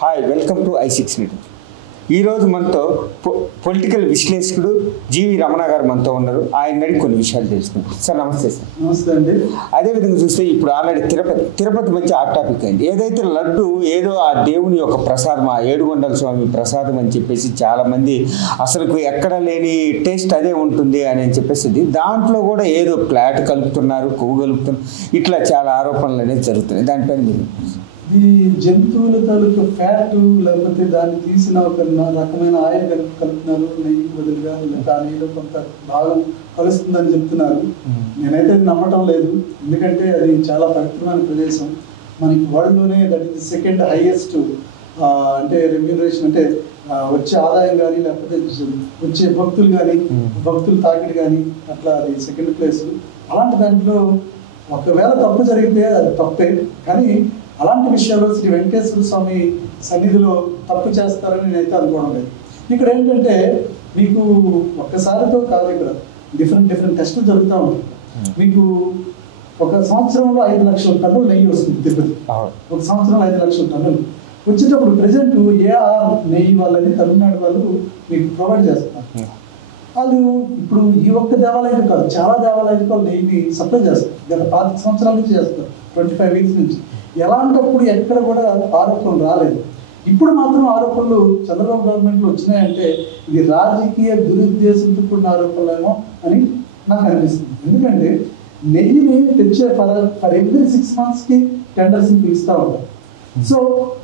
Hi, welcome to i6 News. ఈరోజు మనతో political విశ్లేషకుడు జీవి రమణ గారు మనతో ఉన్నారు. ఆయన అడిగి కొన్ని విషయాలు తెలుసుకుంటాం. సార్ నమస్తే. సార్ నమస్తే అండి. అదేవిధంగా చూస్తే ఇప్పుడు ఆల్రెడీ తిరుపతి మంచి హాట్ టాపిక్ అయింది. ఏదైతే లడ్డు ఏదో ఆ దేవుని యొక్క ప్రసాదం, ఆ ఏడుగొండల స్వామి ప్రసాదం అని చెప్పేసి చాలామంది అసలు ఎక్కడ లేని టేస్ట్ అదే ఉంటుంది అని చెప్పేసి దాంట్లో కూడా ఏదో ఫ్లాట్ కలుపుతున్నారు, కొవ్వు కలుపుతున్నారు, ఇట్లా చాలా ఆరోపణలు అనేది జరుగుతున్నాయి. దానిపైన మీరు ఈ జంతువుల తాలూకు ఫ్యాట్ లేకపోతే దాన్ని తీసిన ఒక రకమైన ఆయిల్ కలుపుతున్నారు, నెయ్యికి బదులుగా లేకపోతే ఆ నెయ్యిలో కొంత భాగం కలుస్తుందని చెప్తున్నారు. నేనైతే అది నమ్మటం లేదు. ఎందుకంటే అది చాలా పవిత్రమైన ప్రదేశం. మనకి వరల్డ్లోనే దట్ ఈస్ సెకండ్ హైయెస్ట్ అంటే రెమ్యూనరేషన్, అంటే వచ్చే ఆదాయం కానీ లేకపోతే వచ్చే భక్తులు కానీ భక్తులు తాకిడి కానీ అట్లా అది సెకండ్ ప్లేస్. అలాంటి దాంట్లో ఒకవేళ తప్పు జరిగితే అది తప్పే, కానీ అలాంటి విషయాల్లో శ్రీ వెంకటేశ్వర స్వామి సన్నిధిలో తప్పు చేస్తారని నేనైతే అనుకోవడం లేదు. ఇక్కడ ఏంటంటే మీకు ఒక్కసారితో కాదు, ఇక్కడ డిఫరెంట్ టెస్టులు జరుగుతూ ఉంటాయి. మీకు ఒక సంవత్సరంలో 5 లక్షల టన్నులు నెయ్యి వస్తుంది తిరుపతి. ఒక సంవత్సరంలో 5 లక్షల టన్నులు వచ్చేటప్పుడు ప్రజెంట్ ఏఆర్ నెయ్యి వాళ్ళని తమిళనాడు వాళ్ళు మీకు ప్రొవైడ్ చేస్తున్నారు. వాళ్ళు ఇప్పుడు ఈ ఒక్క దేవాలయం కాదు, చాలా దేవాలయాలకు వాళ్ళు నెయ్యిని సప్లై చేస్తారు. గత 5 సంవత్సరాల నుంచి చేస్తారు, 25 వీక్స్ నుంచి. ఎలాంటప్పుడు ఎక్కడ కూడా ఆరోపణలు రాలేదు. ఇప్పుడు మాత్రం ఆరోపణలు చంద్రబాబు గవర్నమెంట్లో వచ్చినాయంటే ఇది రాజకీయ దురుద్దేశంతో కూడిన ఆరోపణలేమో అని నాకు అనిపిస్తుంది. ఎందుకంటే నెయ్యిని తెచ్చే ఫర్ ఎవ్రీ 6 monthsకి టెండర్స్ని పిలుస్తూ ఉంటారు. సో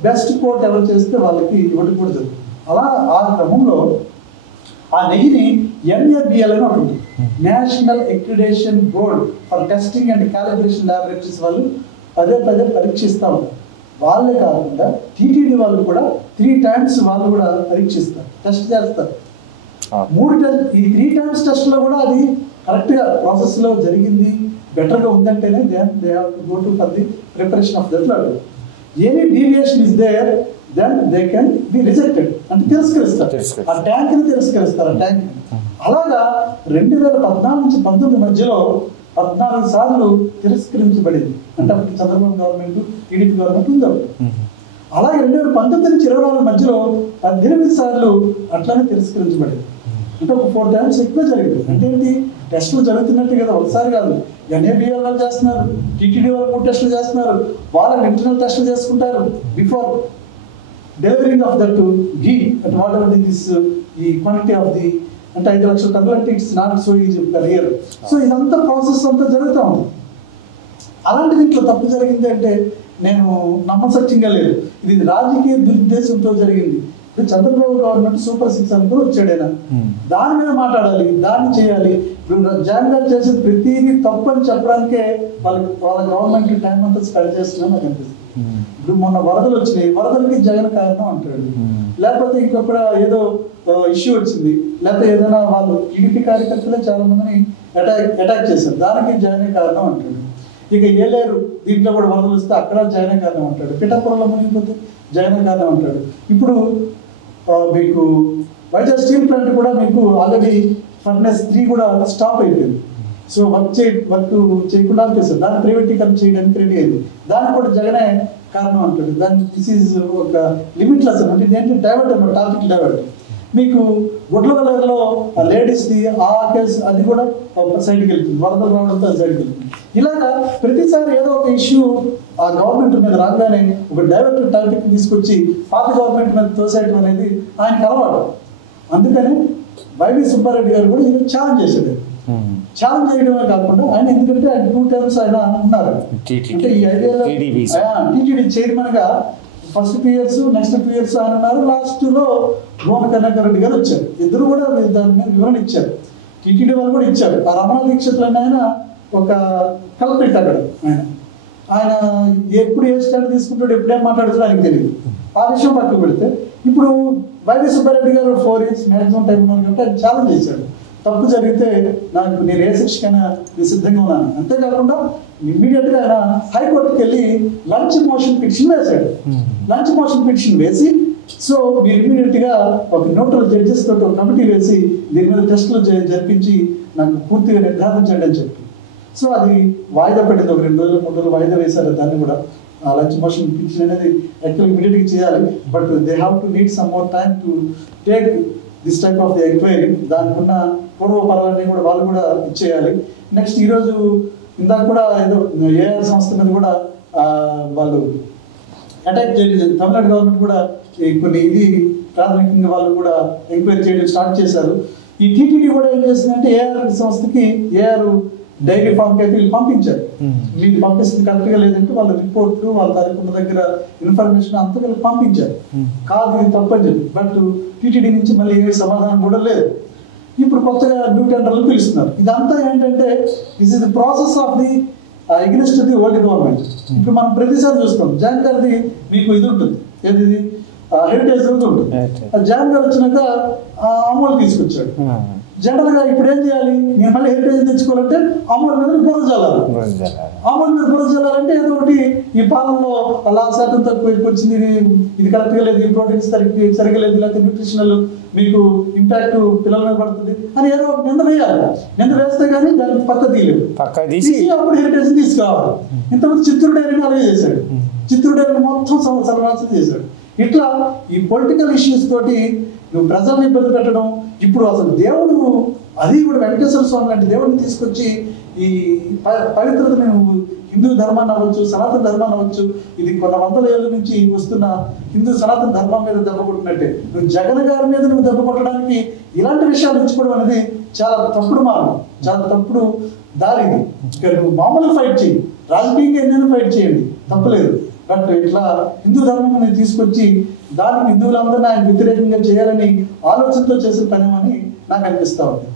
బెస్ట్ కోట్ ఎవరు చేస్తే వాళ్ళకి ఇవ్వడం కూడా జరుగుతుంది. అలా ఆ క్రమంలో ఆ నెయ్యిని NABL అని ఉంటుంది, national accreditation board for testing and calibration laboratories వాళ్ళు పదే పరీక్షిస్తూ ఉంటారు. వాళ్ళే కాకుండా టీటీడీ వాళ్ళు కూడా 3 times వాళ్ళు కూడా పరీక్షిస్తారు, టెస్ట్ చేస్తారు. 3 టెస్ట్, ఈ 3 times టెస్ట్లో కూడా అది కరెక్ట్గా ప్రాసెస్లో జరిగింది, బెటర్గా ఉందంటేనే they have to go to for the preparation of that laddu. Any deviation is there then they can be rejected, అంటే తిరస్కరిస్తారు, ఆ ట్యాంక్ని తిరస్కరిస్తారు. ఆ ట్యాంక్ అలాగా 2014 నుంచి 19 మధ్యలో 14 సార్లు తిరస్కరించబడింది. అంటే అప్పుడు చంద్రబాబు గవర్నమెంట్, టీడీపీ గవర్నమెంట్ ఉంది అప్పుడు. అలాగే 2019 నుంచి 24 మధ్యలో 18 సార్లు అట్లానే తిరస్కరించబడింది. అంటే ఒక 4 times ఎక్కువ జరిగింది. అంటే ఏంటి, టెస్టులు జరుగుతున్నట్టు కదా, ఒకసారి కాదు. NABL వాళ్ళు చేస్తున్నారు, టీటీడీ వాళ్ళు 3 టెస్టులు చేస్తున్నారు, వాళ్ళ ఇంటర్నల్ టెస్టులు చేసుకుంటారు before delivering of that ghee at what ever this ఈ క్వాంటిటీ ఆఫ్ ది, అంటే 5 లక్షల టన్నులు అంటే it's not so easy per year. So ఇదంతా ప్రాసెస్ అంతా జరుగుతూ ఉంది. అలాంటి దీంట్లో తప్పు జరిగింది అంటే నేను నమ్మసత్యంగా లేదు. ఇది రాజకీయ దురుద్దేశంతో జరిగింది. ఇప్పుడు చంద్రబాబు గవర్నమెంట్ సూపర్ 6 అనుకుని వచ్చాడైనా దాని మీద మాట్లాడాలి, దాన్ని చేయాలి. ఇప్పుడు జగన్ గారు చేసేది ప్రతిదీ తప్పు అని చెప్పడానికే వాళ్ళ గవర్నమెంట్ టైం అంతా స్పెండ్ చేస్తున్నా నాకు అనిపిస్తుంది. ఇప్పుడు మొన్న వరదలు వచ్చినాయి, వరదలకి జగన్ కారణం అంటాడు, లేకపోతే ఇంకొక ఏదో ఇష్యూ వచ్చింది, లేకపోతే ఏదైనా వాళ్ళు టీడీపీ కార్యకర్తలే చాలా మందిని అటాక్ చేశారు, దానికి జగనే కారణం అంటాడు. ఇక ఏలేరు దీంట్లో కూడా వరదలు వస్తే అక్కడ జగనే కారణం అంటాడు, పిఠాపురంలో మునిగిపోతే జగనే కారణం అంటాడు. ఇప్పుడు మీకు వైజాగ్ స్టీల్ ప్లాంట్ కూడా మీకు ఆల్రెడీ ఫర్నెస్ 3 కూడా స్టాప్ అయిపోయింది. సో వర్క్ చేయకుండా ఆపేశారు, దాన్ని ప్రైవేటీకరణ చేయడానికి రెడీ అయింది, దానికి కూడా జగనే కారణం అంటాడు. దాన్ని దిస్ ఈజ్ ఒక లిమిట్లెస్, అంటే ఇదేంటి డైవర్ట్ అన్నమాట, టాపిక్ డైవర్ట్. మీకు గుడ్లవల్లిలో లేడీస్ది ఆ కేసు అది కూడా సైడ్కి వెళ్తుంది, వరదలు రావడంతో అది సైడ్కి వెళ్తుంది. ఇలాగా ప్రతిసారి ఏదో ఒక ఇష్యూ ఆ గవర్నమెంట్ మీద రాగానే ఒక డైవర్ట్ టాపిక్ తీసుకొచ్చి పాత గవర్నమెంట్ మీద తోసేయడం అనేది ఆయనకి అలవాటు. అందుకని వైవి సుబ్బారెడ్డి గారు కూడా ఇది ఛాలెంజ్ చేశాడు. ఛాలెంజ్ చేయడమే కాకుండా ఆయన, ఎందుకంటే ఆయన 2 times ఆయన ఉన్నారు, అంటే ఈ ఐడియాలో టీటీడీ చైర్మన్ గా ఫస్ట్ 2 years, నెక్స్ట్ 2 years ఆయన ఉన్నారు. లాస్ట్లో భువన కరుణాకర్ రెడ్డి గారు వచ్చారు. ఇద్దరు కూడా దాని మీద వివరణ ఇచ్చారు, టీటీడీ వాళ్ళు కూడా ఇచ్చారు. ఆ రమణ దీక్షితులు ఆయన ఒక కల్పిట్ అక్కడ ఆయన ఎప్పుడు ఏ స్టాండ్ తీసుకుంటాడు, ఎప్పుడేం మాట్లాడుతాడో ఆయనకు తెలియదు. ఆ విషయం పక్కన పెడితే ఇప్పుడు వైవి సుబ్బారెడ్డి గారు 4 years మ్యాక్సిమం టైం ఉన్నారు కాబట్టి ఆయన ఛాలెంజ్ చేశాడు. తప్పు జరిగితే నేను ఏ శిక్షకైనా సిద్ధంగా ఉన్నాను. అంతేకాకుండా ఇమ్మీడియట్గా ఆయన హైకోర్టుకి వెళ్ళి లంచ్ మోషన్ పిటిషన్ వేశాడు. లంచ్ మోషన్ పిటిషన్ వేసి, సో మీరు ఇమ్మీడియట్గా ఒక న్యూట్రల్ జడ్జెస్ తోటి ఒక కమిటీ వేసి దీని మీద టెస్టులు జరిపించి నాకు పూర్తిగా నిర్ధారణ చేయండి అని చెప్పి. సో అది వాయిదా పెట్టింది, ఒక 2 రోజులు 3 రోజులు వాయిదా వేశారు. దాన్ని కూడా లంచ్ మోషన్ పింఛన్ అనేది యాక్చువల్ ఇమీడియట్గా చేయాలి. But they have to need some more time to take this type of the enquiry. దానికి ఉన్న పూర్వపరాలన్నీ కూడా వాళ్ళు కూడా ఇచ్చేయాలి. నెక్స్ట్ ఈరోజు ఇందాక కూడా ఏదో ఏఆర్ సంస్థ మీద కూడా వాళ్ళు అటాక్ చేయడం, తమిళనాడు గవర్నమెంట్ కూడా కొన్ని ఇది ప్రాథమికంగా వాళ్ళు కూడా ఎంక్వైరీ చేయడం స్టార్ట్ చేశారు. ఈ టీటీడీ కూడా ఏం చేసిందంటే ఏఆర్ సంస్థకి ఏఆర్ డైరీ ఫార్మ్కి అయితే వీళ్ళు పంపించారు. వీళ్ళు పంపిస్తుంది కరెక్ట్గా లేదంటే వాళ్ళ రిపోర్ట్లు వాళ్ళ తరపున దగ్గర ఇన్ఫర్మేషన్ అంతా వీళ్ళు పంపించారు. కాదు ఇది తప్పని చెప్పి. బట్ టీటీడీ నుంచి మళ్ళీ ఏ సమాధానం కూడా లేదు. ఇప్పుడు కొత్తగా న్యూ టెండర్లు పిలుస్తున్నారు. ఇదంతా ఏంటంటే this is the process of the against the old government. ఇప్పుడు మనం ప్రతిసారి చూస్తాం జాన్ గారిది మీకు ఇది ఉంటుంది, ఏది హెరిటేజ్ ఉంటుంది. జాన్ గారు వచ్చినాక అమూల్ తీసుకొచ్చాడు. జనరల్ గా ఇప్పుడు ఏం చేయాలి, నేను మళ్ళీ హెరిటేజ్ తెచ్చుకోవాలంటే అమూల్ మీద బురద చల్లాలి. అమూల్ మీద బురద చల్లాలంటే ఏదో ఒకటి ఈ పాలనలో అలా శాతం తక్కువ వచ్చింది, ఇది కరెక్ట్ గా లేదు, ఈ ప్రోటీన్స్ సరిగ్గా లేదు, లేకపోతే న్యూట్రిషనల్ మీకు ఇంపాక్ట్ పిల్లల మీద పడుతుంది అని ఏదో ఒక నింద వేయాలి. నింద వేస్తే కానీ దానికి పక్క తీయలేదు. తీసి అప్పుడు హెరిటేజ్ తీసుకురావాలి. ఇంతకుముందు చిత్తూరు డైరీని అలాగే చేశాడు. చిత్తూరు డైరీని మొత్తం సర్వనాశనం చేశాడు. ఇట్లా ఈ పొలిటికల్ ఇష్యూస్ తోటి నువ్వు ప్రజల్ని ఇబ్బంది పెట్టడం. ఇప్పుడు అసలు దేవుడు అది కూడా వెంకటేశ్వర స్వామి లాంటి దేవుడిని తీసుకొచ్చి ఈ పవిత్రత నువ్వు హిందూ ధర్మాన్ని అవ్వచ్చు, సనాతన ధర్మాన్ని అవ్వచ్చు, ఇది కొన్ని వందల ఏళ్ళ నుంచి వస్తున్న హిందూ సనాతన ధర్మం మీద దెబ్బ కొట్టినట్టే నువ్వు జగన్ గారి మీద నువ్వు దెబ్బ కొట్టడానికి ఇలాంటి విషయాలు ఎంచుకోవడం అనేది చాలా తప్పుడు మార్గం, చాలా తప్పుడు దారి. ఇది ఇక నువ్వు మామూలుగా ఫైట్ చేయి, రాజకీయంగా ఎన్నైనా ఫైట్ చేయండి, తప్పలేదు. బట్ ఇట్లా హిందూ ధర్మం తీసుకొచ్చి దానికి హిందువులందరినీ ఆయన వ్యతిరేకంగా చేయాలని ఆలోచనతో చేసిన పనేమని నాకు అనిపిస్తా ఉంది.